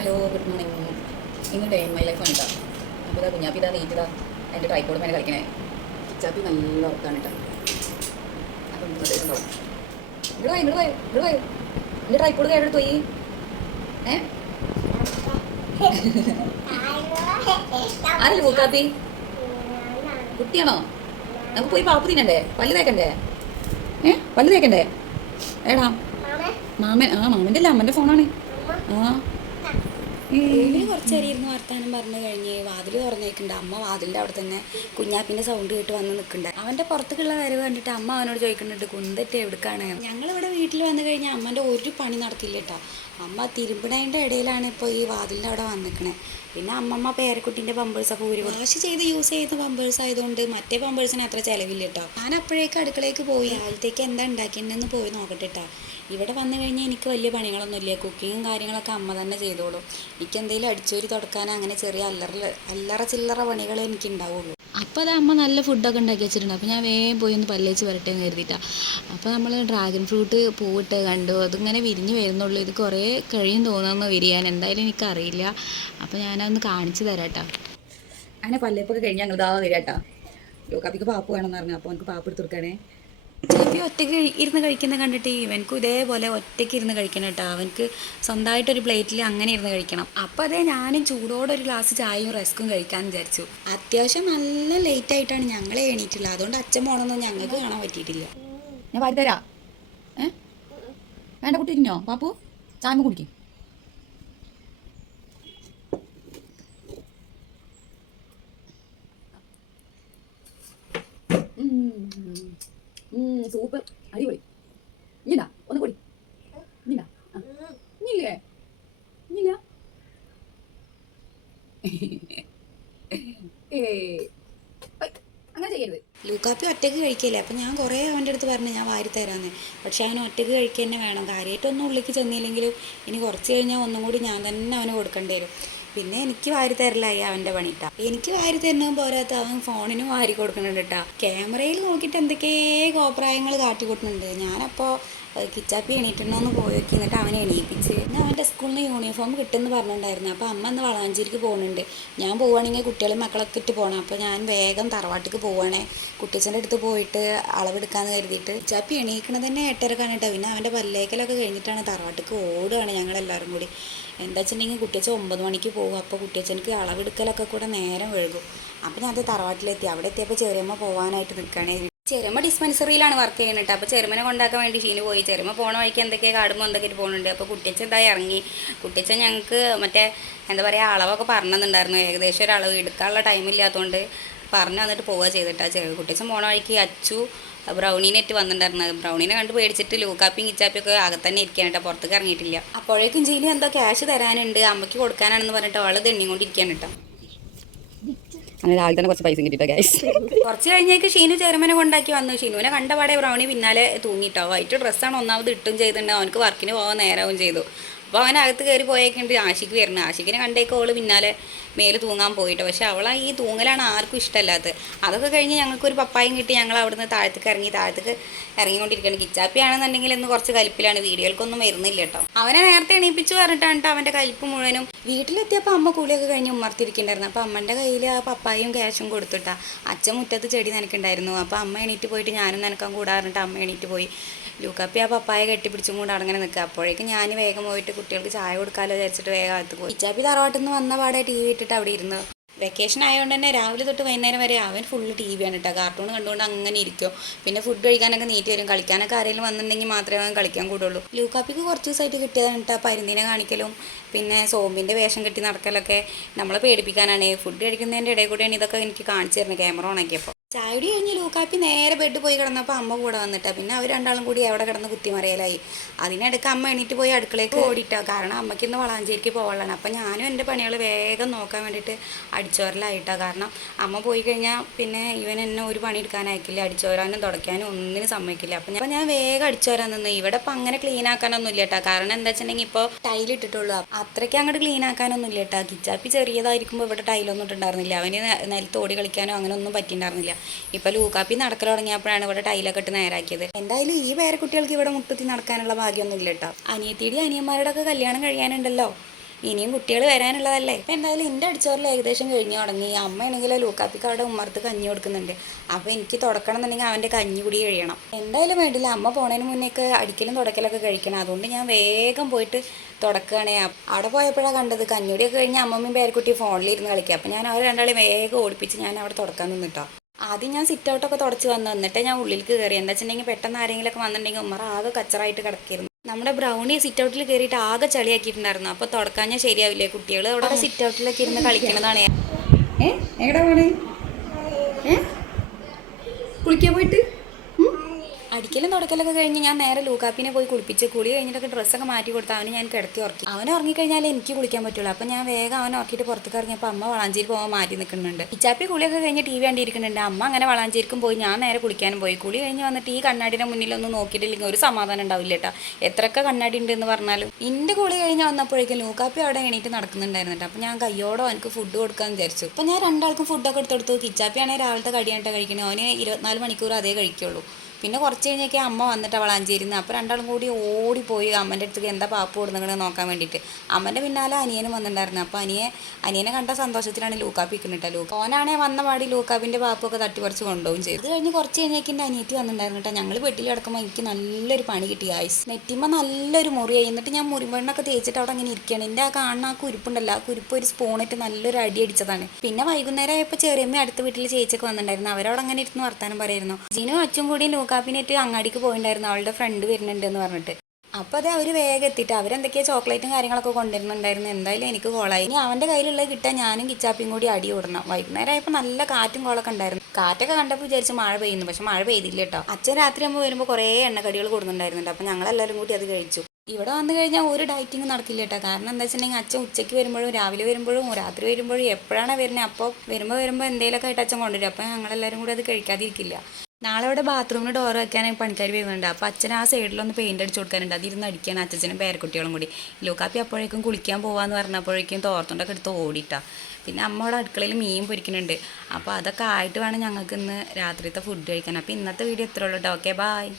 Hello good morning. ഇന്ന് day in my life ആണ് കേട്ടോ. അപ്പോൾ ഇതാ കുഞ്ഞാപ്പി ഇതാ നീറ്റിതാ എൻ്റെ ട്രൈപ്പോഡ് മേലെ കളിക്കണേ. ചാപ്പി നല്ല ഉറക്കാണ് കേട്ടോ. അപ്പം ഇങ്ങോട്ട് പോയി എൻ്റെ ട്രൈപ്പോഡ് കേടെടുത്ത് പോയി. ആരല്ലേ പൂക്കാപ്പി? കുട്ടിയാണോ? നമുക്ക് പോയി പാപ്പ് തിന്നണ്ടേ? പല്ല് തേക്കണ്ടേ? പല്ല് തേക്കണ്ടേ? ഏടാ മാമൻ? മാമൻ്റെ അല്ല, അമ്മൻ്റെ ഫോണാണ്. റൂമിൽ കുറച്ച് നേരം ഇരുന്ന് വർത്താനം പറഞ്ഞു കഴിഞ്ഞ് വാതിൽ തുറന്നേക്കുണ്ട്. അമ്മ വാതിലിൻ്റെ അവിടെ തന്നെ കുഞ്ഞാപ്പിൻ്റെ സൗണ്ട് കേട്ട് വന്ന് നിൽക്കുന്നുണ്ട്. അവൻ്റെ പുറത്തേക്കുള്ള വരവ് കണ്ടിട്ട് അമ്മ അവനോട് ചോദിക്കുന്നുണ്ട്, കുന്തറ്റ് എവിടേക്കാണ്? ഞങ്ങളിവിടെ വീട്ടിൽ വന്നു കഴിഞ്ഞാൽ അമ്മൻ്റെ ഒരു പണി നടക്കില്ല കേട്ടോ. അമ്മ തിരുമ്പിടേൻ്റെ ഇടയിലാണ് ഇപ്പോൾ ഈ വാതിലിൻ്റെ അവിടെ വന്നിക്കണേ. പിന്നെ അമ്മമ്മ പേരക്കുട്ടീൻ്റെ പമ്പേഴ്സൊക്കെ ഊരി വാഷ് ചെയ്ത് യൂസ് ചെയ്യുന്ന പമ്പേഴ്സ് ആയതുകൊണ്ട് മറ്റേ പമ്പേഴ്സിന് അത്ര ചിലവില്ല കേട്ടോ. ഞാൻ അപ്പോഴേക്ക് അടുക്കളയ്ക്ക് പോയി രാവിലത്തേക്ക് എന്താ ഉണ്ടാക്കിയിട്ടുണ്ടെന്ന് പോയി നോക്കട്ടെ കേട്ടോ. ഇവിടെ വന്നു കഴിഞ്ഞാൽ എനിക്ക് വലിയ പണികളൊന്നുമില്ല. കുക്കിങ്ങും കാര്യങ്ങളൊക്കെ അമ്മ തന്നെ ചെയ്തോളും. എനിക്ക് എന്തെങ്കിലും അടിച്ചോരി തുടക്കാൻ അങ്ങനെ ചെറിയ അല്ലറ ചില്ലറ പണികളെ എനിക്ക് ഉണ്ടാവുള്ളൂ. അപ്പോൾ അത് അമ്മ നല്ല ഫുഡൊക്കെ ഉണ്ടാക്കി വെച്ചിട്ടുണ്ട്. അപ്പോൾ ഞാൻ വേഗം പോയി ഒന്ന് പല്ലേച്ച് വരട്ടെ എന്ന് കരുതിയിട്ടാണ്. അപ്പോൾ നമ്മൾ ഡ്രാഗൺ ഫ്രൂട്ട് പൂവിട്ട് കണ്ടു. അതിങ്ങനെ വിരിഞ്ഞ് വരുന്നുള്ളൂ. ഇത് കുറേ കഴിയും തോന്നുന്നു വിരിയാൻ. എന്തായാലും എനിക്കറിയില്ല. അപ്പോൾ ഞാനതൊന്ന് കാണിച്ചു തരാം കേട്ടോ. അങ്ങനെ പല്ലേപ്പൊക്കെ കഴിഞ്ഞ് ഞങ്ങൾ ഇതാ വരിക കേട്ടോ. യോക്കാപ്പിക്ക് പാപ്പ് വേണമെന്ന് പറഞ്ഞു. അപ്പോൾ എനിക്ക് പാപ്പ് എടുത്ത് കൊടുക്കണേ. ചേപ്പി ഒറ്റയ്ക്ക് ഇരുന്ന് കഴിക്കുന്ന കണ്ടിട്ട് ഇവനക്കും ഇതേപോലെ ഒറ്റയ്ക്ക് ഇരുന്ന് കഴിക്കണം കേട്ടോ. അവനക്ക് സ്വന്തമായിട്ടൊരു പ്ലേറ്റിൽ അങ്ങനെ ഇരുന്ന് കഴിക്കണം. അപ്പോൾ അതേ ഞാനും ചൂടോടെ ഒരു ഗ്ലാസ് ചായയും റസ്ക്കും കഴിക്കാമെന്ന് വിചാരിച്ചു. അത്യാവശ്യം നല്ല ലേറ്റായിട്ടാണ് ഞങ്ങളെ എണീറ്റുള്ളത്. അതുകൊണ്ട് അച്ഛൻ പോകണമെന്നൊന്നും ഞങ്ങൾക്ക് കാണാൻ പറ്റിയിട്ടില്ല. ഞാൻ വാരി തരാം. വേണ്ട കുട്ടി ഇരുന്നോ പാപ്പു? ചായ കുടിക്കും. സൂപ്പർ, അടിപൊളി. ഇഞ്ഞില്ല ഒന്ന് കൂടി. ഇഞ്ഞില്ല ഇഞ്ഞില്ലേ? ഇഞ്ഞില്ല. അങ്ങനെ ചെയ്യരുത്. ലൂക്കാപ്പി ഒറ്റയ്ക്ക് കഴിക്കില്ല. അപ്പം ഞാൻ കുറേ അവൻ്റെ അടുത്ത് പറഞ്ഞു ഞാൻ വാരി തരാമെന്ന്. പക്ഷെ അവൻ ഒറ്റയ്ക്ക് കഴിക്കുക തന്നെ വേണം. കാര്യമായിട്ടൊന്നും ഉള്ളിലേക്ക് ചെന്നില്ലെങ്കിലും ഇനി കുറച്ച് കഴിഞ്ഞാൽ ഒന്നും കൂടി ഞാൻ തന്നെ അവന് കൊടുക്കേണ്ടി വരും. പിന്നെ എനിക്ക് വാരി തരലായി അവൻ്റെ പണിയിട്ടാ. എനിക്ക് വാരി തരുന്നതും പോരാത്ത അവൻ ഫോണിനും വാരി കൊടുക്കുന്നുണ്ട് കേട്ടോ. ക്യാമറയിൽ നോക്കിയിട്ട് എന്തൊക്കെയോ കോപ്രായങ്ങൾ കാട്ടിക്കൊടുക്കുന്നുണ്ട്. ഞാനപ്പോൾ കിച്ചാപ്പി എണീറ്റണമെന്ന് പോയി നോക്കി. എന്നിട്ട് അവനെ എണീപ്പിച്ച് പിന്നെ അവൻ്റെ സ്കൂളിൽ നിന്ന് യൂണിഫോം കിട്ടുമെന്ന് പറഞ്ഞിട്ടുണ്ടായിരുന്നു. അപ്പോൾ അമ്മ ഇന്ന് വളാഞ്ചേരിക്ക് പോകുന്നുണ്ട്. ഞാൻ പോവുകയാണെങ്കിൽ കുട്ടികളും മക്കളൊക്കെ ഇട്ട് പോകണം. അപ്പോൾ ഞാൻ വേഗം തറവാട്ടിക്ക് പോവുകയാണെ. കുട്ടിച്ചൻ്റെ അടുത്ത് പോയിട്ട് അളവെടുക്കാമെന്ന് കരുതിയിട്ട് കിച്ചാപ്പി എണീക്കണത് തന്നെ 8:30 കേട്ടോ. പിന്നെ അവൻ്റെ പല്ലേക്കലൊക്കെ കഴിഞ്ഞിട്ടാണ് തറവാട്ടിക്ക് ഓടുകയാണ് ഞങ്ങളെല്ലാവരും കൂടി. എന്താ വെച്ചിട്ടുണ്ടെങ്കിൽ കുട്ടിയച്ഛൻ 9 മണിക്ക് പോകും. അപ്പോൾ കുട്ടിയച്ഛനക്ക് അളവെടുക്കലൊക്കെ കൂടെ നേരം വഴുകും. അപ്പോൾ ഞാൻ തറവാട്ടിലെത്തി. അവിടെ എത്തിയപ്പോൾ ചെറിയമ്മ പോകാനായിട്ട് നിൽക്കുകയാണ്. ചെറുമ ഡിസ്പെൻസറിയിലാണ് വർക്ക് ചെയ്യുന്നത്. അപ്പോൾ ചെറുമനെ കൊണ്ടാക്കാൻ വേണ്ടി ഷീന് പോയി. ചെറുമ പോണ വഴിക്ക് എന്തൊക്കെയാണ് കാടുമ്പോൾ എന്തൊക്കെയായിട്ട് പോകുന്നുണ്ട്. അപ്പോൾ കുട്ടിയച്ഛൻ ഇതായി ഇറങ്ങി. കുട്ടിയച്ഛൻ ഞങ്ങൾക്ക് മറ്റേ എന്താ പറയുക അളവൊക്കെ പറഞ്ഞിട്ടുണ്ടായിരുന്നു. ഏകദേശം ഒരു അളവ് എടുക്കാനുള്ള ടൈമില്ലാത്തതുകൊണ്ട് പറഞ്ഞു വന്നിട്ട് പോവുക ചെയ്തിട്ടാണ്. കുട്ടിയച്ഛൻ പോണ വഴിക്ക് അച്ചു ബ്രൗണീനെറ്റ് വന്നിട്ടുണ്ടായിരുന്നു. ബ്രൗണീനെ കണ്ട് പേടിച്ചിട്ട് ലൂക്കാപ്പിയും കിച്ചാപ്പിയൊക്കെ അകത്തന്നെ ഇരിക്കുകയാണ് കേട്ടോ. പുറത്തേക്ക് ഇറങ്ങിയിട്ടില്ല. അപ്പോഴേക്കും ജീനു എന്തോ ക്യാഷ് തരാനുണ്ട് അമ്മയ്ക്ക് കൊടുക്കാനാണെന്ന് പറഞ്ഞിട്ട് അവൾ തെണ്ണിക്കൊണ്ടിരിക്കുകയാണ് കേട്ടോ. അങ്ങനെ രാവിലെ തന്നെ കുറച്ച് പൈസ കിട്ടിയിട്ടോ ഗൈസ്. കുറച്ച് കഴിഞ്ഞേക്ക് ഷീനു ചെറുമനെ കൊണ്ടാക്കി വന്നു. ഷീനുവിനെ കണ്ടപാടെ ബ്രൗണി പിന്നാലെ തൂങ്ങിട്ടോ. വൈറ്റ് ഡ്രസ്സാണ് ഒന്നാമത് ഇട്ടും ചെയ്തിട്ടുണ്ട്. അവനക്ക് വർക്കിന് പോകാൻ നേരവും ചെയ്തു. അപ്പോൾ അവനകത്ത് കയറി പോയേക്കുണ്ട് ആഷിക്ക് വരുന്നത്. ആഷിക്കിനെ കണ്ടേക്ക് അവൾ പിന്നാലെ മേല് തൂങ്ങാൻ പോയിട്ടോ. പക്ഷെ അവളാ ഈ തൂങ്ങലാണ് ആർക്കും ഇഷ്ടമല്ലാത്തത്. അതൊക്കെ കഴിഞ്ഞ് ഞങ്ങൾക്കൊരു പപ്പായും കിട്ടി. ഞങ്ങൾ അവിടുന്ന് താഴത്തേക്ക് ഇറങ്ങിക്കൊണ്ടിരിക്കുകയാണ്. കിച്ചാപ്പിയാണെന്നുണ്ടെങ്കിൽ ഇന്ന് കുറച്ച് കലിപ്പിലാണ്. വീഡിയോകൾക്കൊന്നും വരുന്നില്ല കേട്ടോ. അവനെ നേരത്തെ എണീപ്പിച്ച് പറഞ്ഞിട്ടാണ് അവൻ്റെ കലിപ്പ് മുഴുവനും. വീട്ടിലെത്തിയപ്പോൾ അമ്മ കൂലിയൊക്കെ കഴിഞ്ഞ് ഉമ്മർത്തിരിക്കുന്നുണ്ടായിരുന്നു. അപ്പോൾ അമ്മൻ്റെ കയ്യിൽ ആ പപ്പായും ക്യാഷും കൊടുത്തിട്ടാ. അച്ഛൻ മുറ്റത്ത് ചെടി നനക്കുണ്ടായിരുന്നു. അപ്പോൾ അമ്മ എണീറ്റ് പോയിട്ട് ഞാനും നനക്കാൻ കൂടാറിട്ട് അമ്മ എണീറ്റ് പോയി. ലൂക്കാപ്പി ആ പപ്പായ കെട്ടിപ്പിടിച്ചും കൊണ്ട് അങ്ങനെ നിൽക്കുക. അപ്പോഴേക്കും ഞാൻ വേഗം പോയിട്ട് കുട്ടികൾക്ക് ചായ കൊടുക്കാമല്ലോ വിചാരിച്ചിട്ട് വേഗം അകത്ത് പോയി. കിച്ചാപ്പി തറവാട്ടിൽ നിന്ന് വന്ന പാടെ TV ഇട്ടിട്ട് അവിടെ ഇരുന്നു. വെക്കേഷൻ ആയതുകൊണ്ട് തന്നെ രാവിലെ തൊട്ട് വൈകുന്നേരം വരെ അവൻ ഫുള്ള് TV ആണ് കേട്ടോ. കാർട്ടൂൺ കണ്ടുകൊണ്ട് അങ്ങനെ ഇരിക്കും. പിന്നെ ഫുഡ് കഴിക്കാനൊക്കെ നീറ്റ് വരും. കളിക്കാനൊക്കെ ആരെങ്കിലും വന്നിട്ടുണ്ടെങ്കിൽ മാത്രമേ അവൻ കളിക്കാൻ കൂടുള്ളൂ. ലൂക്കാപ്പിക്ക് കുറച്ച് ദിവസമായിട്ട് കിട്ടിയതാണ് കേട്ടോ. പരുന്തിനെ കാണിക്കലും പിന്നെ സോമ്പിൻ്റെ വേഷം കെട്ടി നടക്കലൊക്കെ നമ്മളെ പേടിപ്പിക്കാനാണ്. ഫുഡ് കഴിക്കുന്നതിൻ്റെ ഇടയിൽ കൂടെയാണ് ഇതൊക്കെ എനിക്ക് കാണിച്ചു തരുന്നത് ക്യാമറ ഓണാക്കിയപ്പോൾ. ചായടി കഴിഞ്ഞ് ലൂക്കാപ്പി നേരെ ബെഡ് പോയി കിടന്നപ്പോൾ അമ്മ കൂടെ വന്നിട്ടാ. പിന്നെ അവർ രണ്ടാളും കൂടി എവിടെ കിടന്ന് കുത്തിമറിയലായി. അതിനിടയ്ക്ക് അമ്മ എണീറ്റ് പോയി അടുക്കളയ്ക്ക് ഓടിയിട്ടാ. കാരണം അമ്മയ്ക്ക് ഇന്ന് വളാഞ്ചേരിക്ക് പോകാനാണ്. അപ്പം ഞാനും എൻ്റെ പണികൾ വേഗം നോക്കാൻ വേണ്ടിയിട്ട് അടിച്ചോരലായിട്ടാ. കാരണം അമ്മ പോയി കഴിഞ്ഞാൽ പിന്നെ ഇവൻ എന്നെ ഒരു പണി എടുക്കാൻ അയക്കില്ല. അടിച്ചോരാനും തുടയ്ക്കാനും ഒന്നിനും സമ്മതിക്കില്ല. അപ്പം ഞാൻ വേഗം അടിച്ചോരാൻ നിന്ന്. ഇവിടെ ഇപ്പം അങ്ങനെ ക്ലീൻ ആക്കാനൊന്നും ഇല്ല കേട്ടോ. കാരണം എന്താ വെച്ചിട്ടുണ്ടെങ്കിൽ ഇപ്പോൾ ടൈലിട്ടിട്ടുള്ളൂ. അത്രയ്ക്ക് അങ്ങോട്ട് ക്ലീൻ ആക്കാനൊന്നും ഇല്ല കേട്ടോ. കിച്ചാപ്പി ചെറിയതായിരിക്കുമ്പോൾ ഇവിടെ ടൈലൊന്നും ഇട്ടുണ്ടായിരുന്നില്ല. അവന് നിലത്ത് ഓടി കളിക്കാനോ അങ്ങനെ ഒന്നും പറ്റിയിട്ടുണ്ടായിരുന്നില്ല. ഇപ്പോൾ ലൂക്കാപ്പി നടക്കൽ തുടങ്ങിയപ്പോഴാണ് ഇവിടെ ടൈലൊക്കെ ഇട്ട് നേരാക്കിയത്. എന്തായാലും ഈ പേരക്കുട്ടികൾക്ക് ഇവിടെ മുട്ടത്തി നടക്കാനുള്ള ഭാഗ്യമൊന്നും ഇല്ല കേട്ടോ. അനിയത്തിയുടെ അനിയന്മാരുടെ ഒക്കെ കല്യാണം കഴിയാനുണ്ടല്ലോ. ഇനിയും കുട്ടികൾ വരാനുള്ളതല്ലേ. അപ്പം എന്തായാലും എൻ്റെ അടിച്ചോറിൽ ഏകദേശം കഴിഞ്ഞു തുടങ്ങി. അമ്മയാണെങ്കിൽ ലൂക്കാപ്പിക്ക് അവിടെ ഉമ്മർത്ത് കഞ്ഞി കൊടുക്കുന്നുണ്ട്. അപ്പോൾ എനിക്ക് തുടക്കണം എന്നുണ്ടെങ്കിൽ അവൻ്റെ കഞ്ഞി കുടി കഴിയണം. എന്തായാലും വേണ്ടില്ല, അമ്മ പോണതിന് മുന്നേക്ക് അടിക്കലും തുടക്കലൊക്കെ കഴിക്കണം. അതുകൊണ്ട് ഞാൻ വേഗം പോയിട്ട് തുടക്കുകയാണേ. അവിടെ പോയപ്പോഴാണ് കണ്ടത് കഞ്ഞിടിയൊക്കെ കഴിഞ്ഞ് അമ്മമ്മയും പേരക്കുട്ടി ഫോണിലിരുന്ന് കളിക്കുക. അപ്പോൾ ഞാൻ അവർ രണ്ടാളെ വേഗം ഓടിപ്പിച്ച് ഞാൻ അവിടെ തുടക്കാൻ നിന്നിട്ടോ. ആദ്യം ഞാൻ സിറ്റ് ഔട്ടൊക്കെ തുടച്ച് വന്നു, എന്നിട്ട് ഞാൻ ഉള്ളിലേക്ക് കയറി. എന്താ വെച്ചിട്ടുണ്ടെങ്കിൽ പെട്ടെന്ന് ആരെങ്കിലുമൊക്കെ വന്നിട്ടുണ്ടെങ്കിൽ ഉമ്മറ ആകെ കച്ചറായിട്ട് കിടക്കിയിരുന്നു. നമ്മുടെ ബ്രൗണി സിറ്റ് ഔട്ടിൽ കയറിയിട്ട് ആകെ ചളിയാക്കിയിട്ടുണ്ടായിരുന്നു. അപ്പോൾ തുടക്കാൻ ഞാൻ ശരിയാവില്ലേ, കുട്ടികൾ അവിടെ സിറ്റ് ഔട്ടിലൊക്കെ ഇരുന്ന് കളിക്കണതാണ്. എങ്ങടാ പോണേ? കുളിക്കാൻ പോയിട്ട് അടിക്കലും തുടക്കലൊക്കെ കഴിഞ്ഞ് ഞാൻ നേരെ ലൂക്കാപ്പിനെ പോയി കുളിപ്പിച്ച് കുളി കഴിഞ്ഞിട്ടൊക്കെ ഡ്രസ്സൊക്കെ മാറ്റി കൊടുത്ത് അവന് ഞാൻ കിടത്തി ഉറക്കി. അവൻ ഉറങ്ങിക്കഴിഞ്ഞാൽ എനിക്ക് കുളിക്കാൻ പറ്റുള്ളൂ. അപ്പം ഞാൻ വേഗം അവനെ ഉറക്കിയിട്ട് പുറത്തേക്ക് ഇറങ്ങിയപ്പോൾ അമ്മ വളാഞ്ചേരി പോകാൻ മാറ്റി നിൽക്കുന്നുണ്ട്. ഇച്ചാപ്പി കുളിയൊക്കെ കഴിഞ്ഞ് ടി വി കണ്ടിരിക്കുന്നുണ്ട്. അമ്മ അങ്ങനെ വളാഞ്ചേരിക്കും പോയി, ഞാൻ നേരെ കുളിക്കാനും പോയി. കുളി കഴിഞ്ഞ് വന്നിട്ട് ഈ കണ്ണാടിയുടെ മുന്നിലൊന്നും നോക്കിയിട്ടില്ലെങ്കിൽ ഒരു സമാധാനം ഉണ്ടാവില്ല കേട്ടോ, എത്രയൊക്കെ കണ്ണാടി ഉണ്ട് എന്ന് പറഞ്ഞാലും. എൻ്റെ കുളി കഴിഞ്ഞ് വന്നപ്പോഴേക്കും ലൂക്കാപ്പി അവിടെ എണീറ്റ് നടക്കുന്നുണ്ടായിരുന്നു. അപ്പം ഞാൻ കയ്യോടോ എനിക്ക് ഫുഡ് കൊടുക്കാമെന്ന് വിചാരിച്ചു. അപ്പം ഞാൻ രണ്ടാൾക്കും ഫുഡൊക്കെ എടുത്തെടുത്തു. കിച്ചാപ്പിയാണെങ്കിൽ രാവിലത്തെ കടിയായിട്ട് കഴിക്കുന്നത്, അവന് 24 മണിക്കൂർ അതേ കഴിക്കുള്ളൂ. പിന്നെ കുറച്ച് കഴിഞ്ഞൊക്കെ അമ്മ വന്നിട്ട് വളാഞ്ചേരിന്ന്. അപ്പോൾ രണ്ടാളും കൂടി ഓടിപ്പോയി അമ്മൻ്റെ അടുത്തേക്ക് എന്താ പാപ്പ് കൊടുക്കുന്നത് നോക്കാൻ വേണ്ടിയിട്ട്. അമ്മൻ്റെ പിന്നാലെ അനിയനും വന്നിട്ടുണ്ടായിരുന്നു. അപ്പോൾ അനിയനെ കണ്ട സന്തോഷത്തിലാണ് ലൂക്കാപ്പി നിൽക്കുന്നുണ്ട്. ഓനാണേ വന്ന പാടി ലൂക്കാപ്പിൻ്റെ പാപ്പൊക്കെ തട്ടിപ്പറിച്ച് കൊണ്ടുപോകും ചെയ്തു. അത് കഴിഞ്ഞ് കുറച്ച് കഴിഞ്ഞേക്ക് എൻ്റെ അനിയത്തി വന്നിട്ടുണ്ടായിരുന്നു കേട്ടോ. ഞങ്ങൾ വീട്ടിൽ കിടക്കുമ്പോൾ എനിക്ക് നല്ലൊരു പണി കിട്ടി. ആയിസ് നെറ്റിമ്മ നല്ലൊരു മുറിയായി. എന്നിട്ട് ഞാൻ മുറിമണ്ണൊക്കെ തേച്ചിട്ട് അവിടെ അങ്ങനെ ഇരിക്കുകയാണ്. എൻ്റെ ആ കാണുന്ന ആ കുരുപ്പുണ്ടല്ലോ, ആ കുരുപ്പ് ഒരു സ്പൂണിട്ട് നല്ലൊരു അടി അടിച്ചതാണ്. പിന്നെ വൈകുന്നേരം ആയപ്പോൾ ചെറിയമ്മ അടുത്ത വീട്ടിൽ ചേച്ചിയൊക്കെ വന്നിട്ടുണ്ടായിരുന്നു. അവരവിടെ അങ്ങനെ ഇരുന്ന് വർത്താനം പറയായിരുന്നു. ജിനും അച്ഛൻ കൂടി ലൂക്കാപ്പിനായിട്ട് അങ്ങാടിക്ക് പോയിട്ടുണ്ടായിരുന്നു, അവളുടെ ഫ്രണ്ട് വരുന്നുണ്ട് എന്ന് പറഞ്ഞിട്ട്. അപ്പോൾ അത് അവർ വേഗം എത്തിയിട്ട് അവരെന്തൊക്കെയോ ചോക്ലേറ്റും കാര്യങ്ങളൊക്കെ കൊണ്ടുവരുന്നുണ്ടായിരുന്നു. എന്തായാലും എനിക്ക് കോളായി. ഇനി അവൻ്റെ കയ്യിലുള്ളത് കിട്ടാൻ ഞാനും കിച്ചാപ്പിയും കൂടി അടി ഓടണം. വൈകുന്നേരം ആയപ്പോൾ നല്ല കാറ്റും കോളൊക്കെ ഉണ്ടായിരുന്നു. കാറ്റൊക്കെ കണ്ടപ്പോൾ വിചാരിച്ച് മഴ പെയ്യുന്നു, പക്ഷെ മഴ പെയ്തില്ല കേട്ടോ. അച്ഛൻ രാത്രി ആകുമ്പോൾ വരുമ്പോൾ കുറേ എണ്ണക്കടികൾ കൊടുക്കുന്നുണ്ടായിരുന്നുണ്ട്. അപ്പോൾ ഞങ്ങളെല്ലാവരും കൂടി അത് കഴിച്ചു. ഇവിടെ വന്നു കഴിഞ്ഞാൽ ഒരു ഡയറ്റിങ് നടക്കില്ല കേട്ടോ. കാരണം എന്താ വെച്ചിട്ടുണ്ടെങ്കിൽ അച്ഛൻ ഉച്ചയ്ക്ക് വരുമ്പോഴും രാവിലെ വരുമ്പോഴും രാത്രി വരുമ്പോഴും എപ്പോഴാണ് വരുന്നത് അപ്പോൾ വരുമ്പോൾ എന്തെങ്കിലുമൊക്കെ ആയിട്ട് അച്ഛൻ കൊണ്ടുവരും. അപ്പോൾ ഞങ്ങളെല്ലാവരും കൂടി അത് കഴിക്കാതിരിക്കില്ല. നാളെ ഇവിടെ ബാത്റൂമിന് ഡോർ വയ്ക്കാനായി പണിക്കാർ വരുന്നുണ്ട്. അപ്പോൾ അച്ഛൻ ആ സൈഡിലൊന്ന് പെയിൻ്റ് അടിച്ച് കൊടുക്കാനുണ്ട്. അതിരുന്ന് അടിക്കാണ് അച്ഛനും പേരക്കുട്ടികളും കൂടി. ലൂക്കാപ്പി അപ്പോഴേക്കും കുളിക്കാൻ പോകാമെന്ന് പറഞ്ഞപ്പോഴേക്കും തോർത്തുണ്ടൊക്കെ എടുത്ത് ഓടിയിട്ടാ. പിന്നെ അമ്മ അവിടെ അടുക്കളയിൽ മീൻ പൊരിക്കുന്നുണ്ട്. അപ്പോൾ അതൊക്കെ ആയിട്ട് വേണം ഞങ്ങൾക്ക് ഇന്ന് രാത്രിത്തെ ഫുഡ് കഴിക്കാൻ. അപ്പോൾ ഇന്നത്തെ വീഡിയോ ഇത്രയുള്ളൂ കേട്ടോ. Okay, bye.